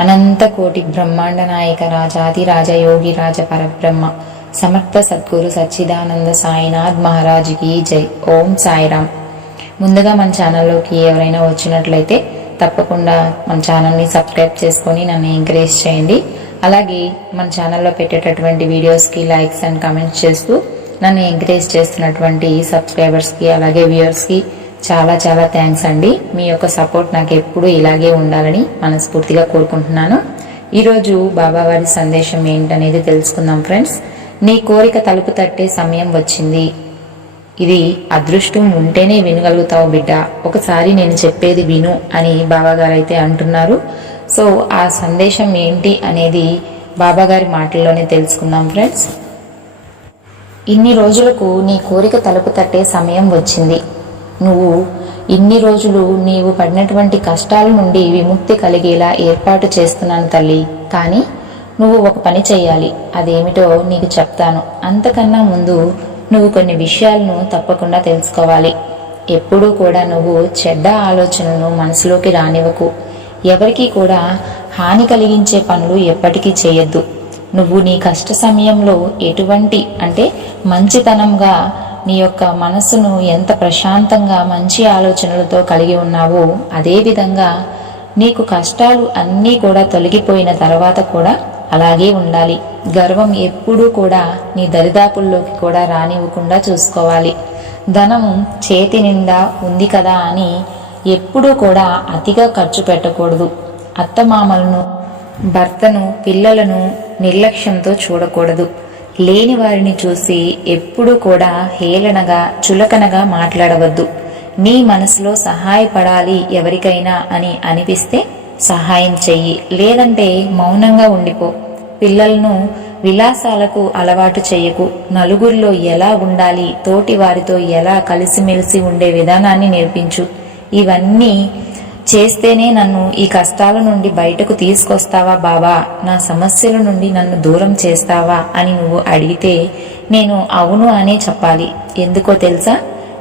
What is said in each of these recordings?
అనంత కోటి బ్రహ్మాండ నాయక రాజాది రాజయోగి రాజ పరబ్రహ్మ సమర్థ సద్గురు సచ్చిదానంద సాయినాథ్ మహారాజుకి జై. ఓం సాయిరామ్. ముందుగా మన ఛానల్లోకి ఎవరైనా వచ్చినట్లయితే తప్పకుండా మన ఛానల్ని సబ్స్క్రైబ్ చేసుకొని నన్ను ఎంకరేజ్ చేయండి. అలాగే మన ఛానల్లో పెట్టేటటువంటి వీడియోస్కి లైక్స్ అండ్ కమెంట్స్ చేస్తూ నన్ను ఎంకరేజ్ చేస్తున్నటువంటి సబ్స్క్రైబర్స్కి అలాగే వ్యూయర్స్కి చాలా చాలా థ్యాంక్స్ అండి. మీ యొక్క సపోర్ట్ నాకు ఎప్పుడూ ఇలాగే ఉండాలని మనస్ఫూర్తిగా కోరుకుంటున్నాను. ఈరోజు బాబావారి సందేశం ఏంటనేది తెలుసుకుందాం ఫ్రెండ్స్. నీ కోరిక తలుపు తట్టే సమయం వచ్చింది. ఇది అదృష్టం ఉంటేనే వినగలుగుతావు బిడ్డ. ఒకసారి నేను చెప్పేది విను అని బాబాగారు అయితే అంటున్నారు. సో ఆ సందేశం ఏంటి అనేది బాబాగారి మాటల్లోనే తెలుసుకుందాం ఫ్రెండ్స్. ఇన్ని రోజులకు నీ కోరిక తలుపు తట్టే సమయం వచ్చింది. నువ్వు ఇన్ని రోజులు నీవు పడినటువంటి కష్టాల నుండి విముక్తి కలిగేలా ఏర్పాటు చేస్తున్నాను తల్లి. కానీ నువ్వు ఒక పని చేయాలి అదేమిటో నీకు చెప్తాను. అంతకన్నా ముందు నువ్వు కొన్ని విషయాలను తప్పకుండా తెలుసుకోవాలి. ఎప్పుడూ కూడా నువ్వు చెడ్డ ఆలోచనలను మనసులోకి రానివ్వకు. ఎవరికీ కూడా హాని కలిగించే పనులు ఎప్పటికీ చేయొద్దు నువ్వు నీ కష్ట సమయంలో ఎటువంటి అంటే మంచితనంగా నీ యొక్క మనసును ఎంత ప్రశాంతంగా మంచి ఆలోచనలతో కలిగి ఉన్నావో అదేవిధంగా నీకు కష్టాలు అన్నీ కూడా తొలగిపోయిన తర్వాత కూడా అలాగే ఉండాలి. గర్వం ఎప్పుడూ కూడా నీ దరిదాపుల్లోకి కూడా రానివ్వకుండా చూసుకోవాలి. ధనం చేతి నిండా ఉంది కదా అని ఎప్పుడూ కూడా అతిగా ఖర్చు పెట్టకూడదు. అత్తమామలను భర్తను పిల్లలను నిర్లక్ష్యంతో చూడకూడదు. లేని వారిని చూసి ఎప్పుడూ కూడా హేళనగా చులకనగా మాట్లాడవద్దు. నీ మనసులో సహాయపడాలి ఎవరికైనా అని అనిపిస్తే సహాయం చెయ్యి. లేదంటే మౌనంగా ఉండిపో. పిల్లలను విలాసాలకు అలవాటు చేయకు నలుగురిలో ఎలా ఉండాలి? తోటి వారితో ఎలా కలిసిమెలిసి ఉండే విధానాన్ని నేర్పించు. ఇవన్నీ చేస్తేనే నన్ను ఈ కష్టాల నుండి బయటకు తీసుకొస్తావా బాబా నా సమస్యల నుండి నన్ను దూరం చేస్తావా అని నువ్వు అడిగితే నేను అవును అనే చెప్పాలి. ఎందుకో తెలుసా?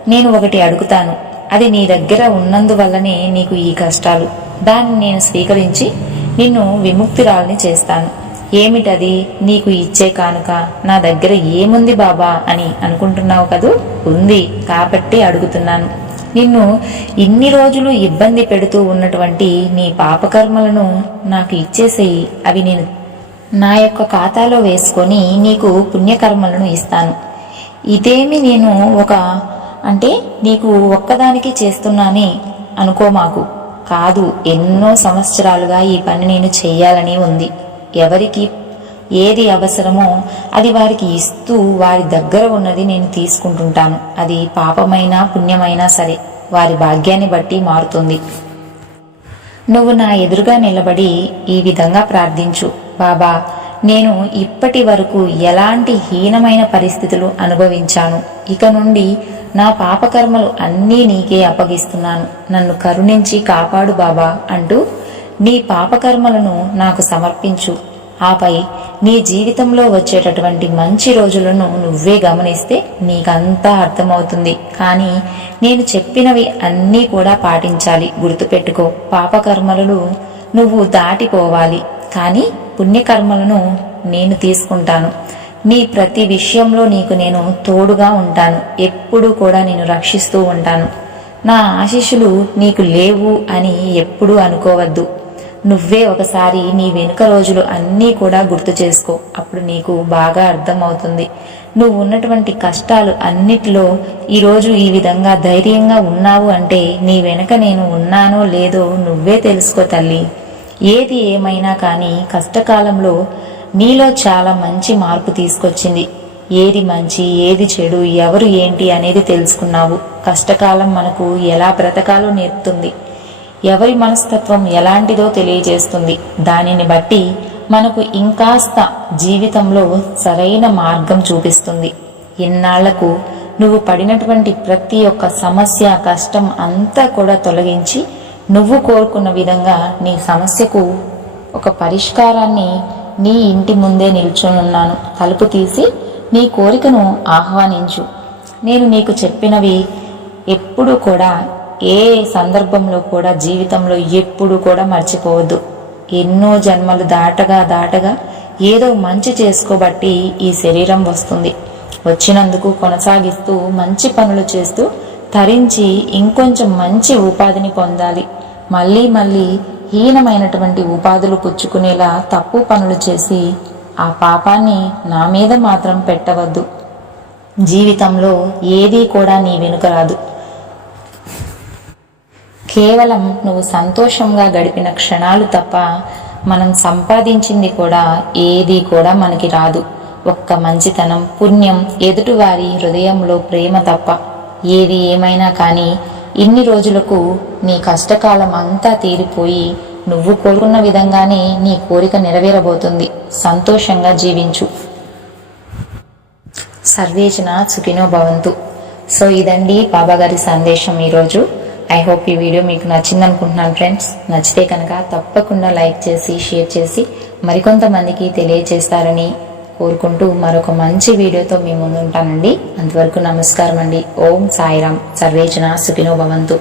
నేను ఒకటి అడుగుతాను. అది నీ దగ్గర ఉన్నందువల్లనే నీకు ఈ కష్టాలు. దాన్ని నేను స్వీకరించి నిన్ను విముక్తిరాల్ని చేస్తాను. ఏమిటది? నీకు ఇచ్చే కానుక. నా దగ్గర ఏముంది బాబా అని అనుకుంటున్నావు కదూ? ఉంది. కాబట్టి అడుగుతున్నాను. నిన్ను ఇన్ని రోజులు ఇబ్బంది పెడుతూ ఉన్నటువంటి నీ పాపకర్మలను నాకు ఇచ్చేసేయి. అవి నేను నా యొక్క ఖాతాలో వేసుకొని నీకు పుణ్యకర్మలను ఇస్తాను. ఇదేమి నేను ఒక అంటే నీకు ఒక్కదానికి చేస్తున్నానే అనుకో మాకు కాదు ఎన్నో సంవత్సరాలుగా ఈ పని నేను చెయ్యాలని ఉంది. ఎవరికి ఏది అవసరమో అది వారికి ఇస్తూ వారి దగ్గర ఉన్నది నేను తీసుకుంటుంటాను. అది పాపమైనా పుణ్యమైనా సరే వారి భాగ్యాన్ని బట్టి మారుతుంది. నువ్వు నా ఎదురుగా నిలబడి ఈ విధంగా ప్రార్థించు. బాబా నేను ఇప్పటి వరకు ఎలాంటి హీనమైన పరిస్థితులు అనుభవించాను. ఇక నుండి నా పాపకర్మలు అన్నీ నీకే అప్పగిస్తున్నాను. నన్ను కరుణించి కాపాడు బాబా అంటూ నీ పాపకర్మలను నాకు సమర్పించు. ఆపై నీ జీవితంలో వచ్చేటటువంటి మంచి రోజులను నువ్వే గమనిస్తే నీకంతా అర్థమవుతుంది. కానీ నేను చెప్పినవి అన్నీ కూడా పాటించాలి. గుర్తుపెట్టుకో పాపకర్మలను నువ్వు దాటిపోవాలి. కానీ పుణ్యకర్మలను నేను తీసుకుంటాను. నీ ప్రతి విషయంలో నీకు నేను తోడుగా ఉంటాను. ఎప్పుడూ కూడా నేను రక్షిస్తూ ఉంటాను. నా ఆశీస్సులు నీకు లేవు అని ఎప్పుడూ అనుకోవద్దు. నువ్వే ఒకసారి నీ వెనుక రోజులు అన్నీ కూడా గుర్తు చేసుకో. అప్పుడు నీకు బాగా అర్థమవుతుంది. నువ్వు ఉన్నటువంటి కష్టాలు అన్నిటిలో ఈరోజు ఈ విధంగా ధైర్యంగా ఉన్నావు అంటే నీ వెనుక నేను ఉన్నానో లేదో నువ్వే తెలుసుకో తల్లి. ఏది ఏమైనా కానీ కష్టకాలంలో నీలో చాలా మంచి మార్పు తీసుకొచ్చింది. ఏది మంచి ఏది చెడు ఎవరు ఏంటి అనేది తెలుసుకున్నావు. కష్టకాలం మనకు ఎలా బ్రతకాలో నేర్పుతుంది. ఎవరి మనస్తత్వం ఎలాంటిదో తెలియజేస్తుంది. దానిని బట్టి మనకు ఇంకాస్త జీవితంలో సరైన మార్గం చూపిస్తుంది. ఇన్నాళ్ళకు నువ్వు పడినటువంటి ప్రతి ఒక్క సమస్య కష్టం అంతా కూడా తొలగించి నువ్వు కోరుకున్న విధంగా నీ సమస్యకు ఒక పరిష్కారాన్ని నీ ఇంటి ముందే నిల్చొనున్నాను. తలుపు తీసి నీ కోరికను ఆహ్వానించు. నేను నీకు చెప్పినవి ఎప్పుడూ కూడా ఏ సందర్భంలో కూడా జీవితంలో ఎప్పుడు కూడా మర్చిపోవద్దు. ఎన్నో జన్మలు దాటగా దాటగా ఏదో మంచి చేసుకోబట్టి ఈ శరీరం వస్తుంది. వచ్చినందుకు కొనసాగిస్తూ మంచి పనులు చేస్తూ తరించి ఇంకొంచెం మంచి ఉపాధిని పొందాలి. మళ్ళీ మళ్ళీ హీనమైనటువంటి ఉపాధులు పుచ్చుకునేలా తప్పు పనులు చేసి ఆ పాపాన్ని నా మీద మాత్రం పెట్టవద్దు. జీవితంలో ఏదీ కూడా నీ వెనుక రాదు. కేవలం నువ్వు సంతోషంగా గడిపిన క్షణాలు తప్ప మనం సంపాదించింది కూడా ఏది కూడా మనకి రాదు. ఒక్క మంచితనం పుణ్యం ఎదుటివారి హృదయంలో ప్రేమ తప్ప ఏది ఏమైనా కానీ ఇన్ని రోజులకు నీ కష్టకాలం అంతా తీరిపోయి నువ్వు కోరుకున్న విధంగానే నీ కోరిక నెరవేరబోతుంది. సంతోషంగా జీవించు. సర్వేజన సుఖినో భవంతు. సో ఇదండి బాబాగారి సందేశం ఈరోజు. ఐ హోప్ ఈ వీడియో మీకు నచ్చింది అనుకుంటున్నాను ఫ్రెండ్స్ నచ్చితే కనుక తప్పకుండా లైక్ చేసి షేర్ చేసి మరికొంతమందికి తెలియజేస్తారని కోరుకుంటూ మరొక మంచి వీడియోతో మీ ముందు ఉంటానండి. అంతవరకు నమస్కారం అండి ఓం సాయిరామ్. సర్వేజన సుఖినో భవంతు.